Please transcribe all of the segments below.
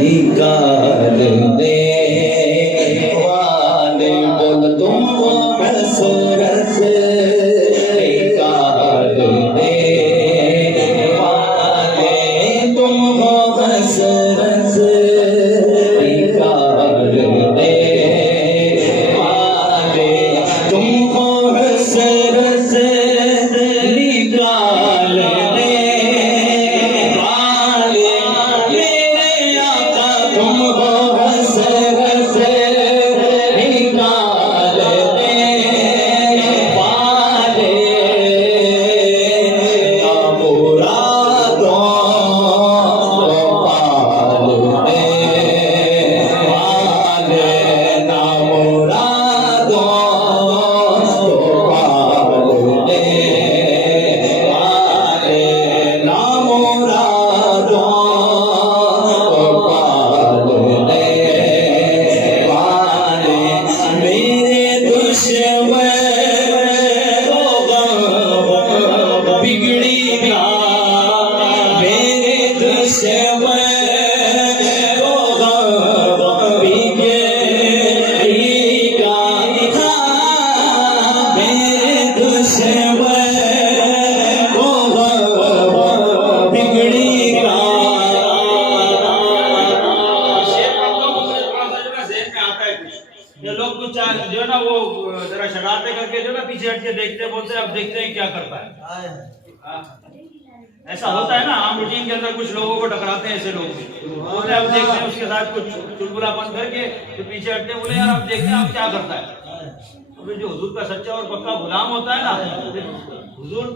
निकाल दे वाले बोल तुम वो हसरत निकाल दे वाले तुम वो हसरत निकाल दे वाले तुम वो हसरत निकाल दे वाले मेरे आका तुम हो हसरत निकाल दे वाले ना मुरादों को पाल दे वाले ना मुरादों को पाल दे वाले ना मुरादों को पाल दे वाले मेरे दुश्मन को गम बिगड़ी का मेरे दुश्मन को गम बिगड़ी का मेरे दुश्मन को गम बिगड़ी का ये लोग कुछ जो है ना वो जरा शरारतें करके जो ना पीछे हट के देखते बोलते हैं, अब देखते हैं क्या करता है। हाँ। ऐसा होता है ना, आम रूटीन के अंदर कुछ लोगों को टकराते हैं ऐसे लोग बोलते हैं अब देखते हैं उसके साथ कुछ चुलबुलापन करके तो पीछे हटते बोले यार अब देखते हैं अब क्या करता है। तो फिर जो हुजूर का सच्चा और पक्का गुलाम होता है ना, हुजूर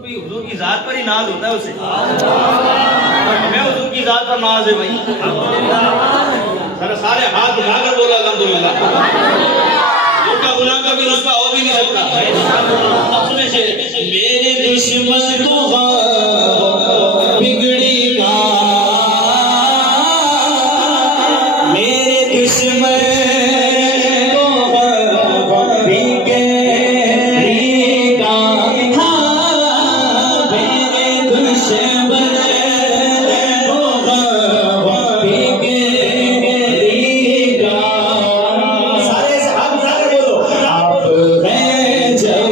की जात पर ही नाज होता है उसे। और हमें हुजूर की जात पर नाज है भाई। सारे हाथ उठाकर बोला अल्हम्दुलिल्लाह। उनका गुलाम का भी रुतबा हो भी नहीं सकता। अपने से मेरे दुश्मन को बिगड़ी का मेरे दुश्मन को बिगड़ी का मेरे दुश्मन को बिगड़ी का सारे से हाथ उठाकर बोलो आप हैं जब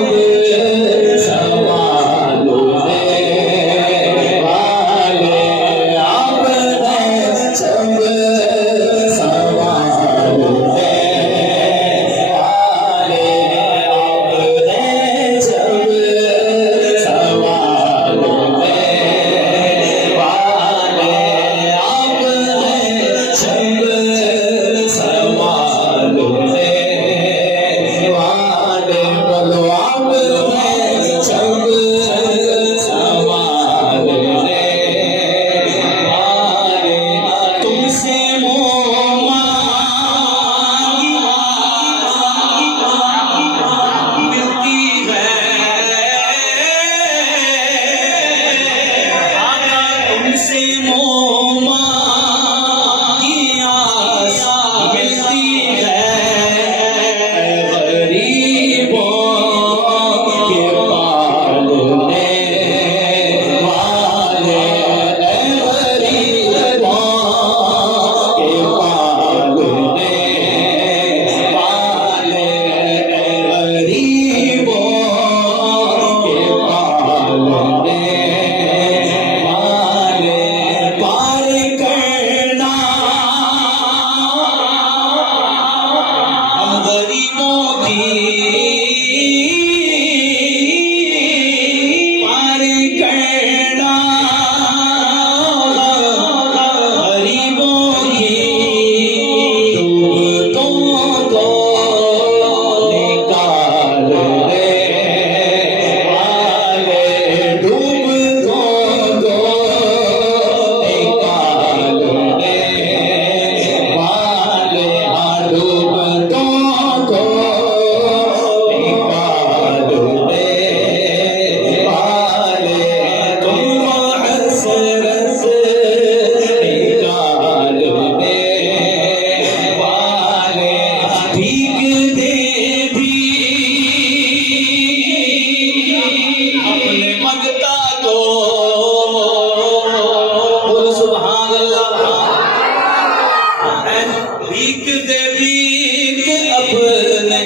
भीख दे भीख अपने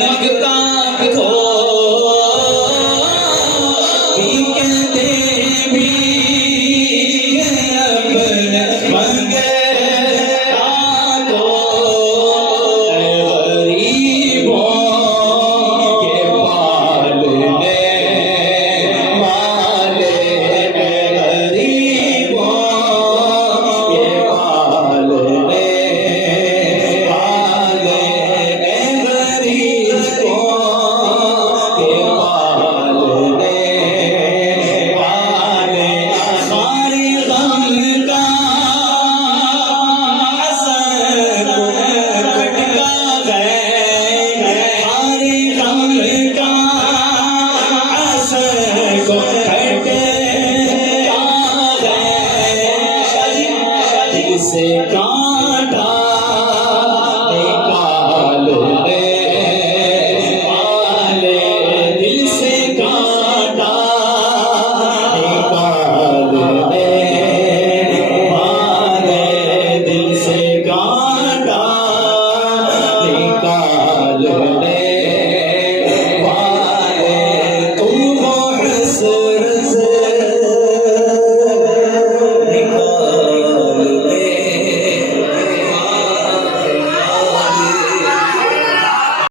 मंगता खो भीख दे भीख अपने मंगे से कांटा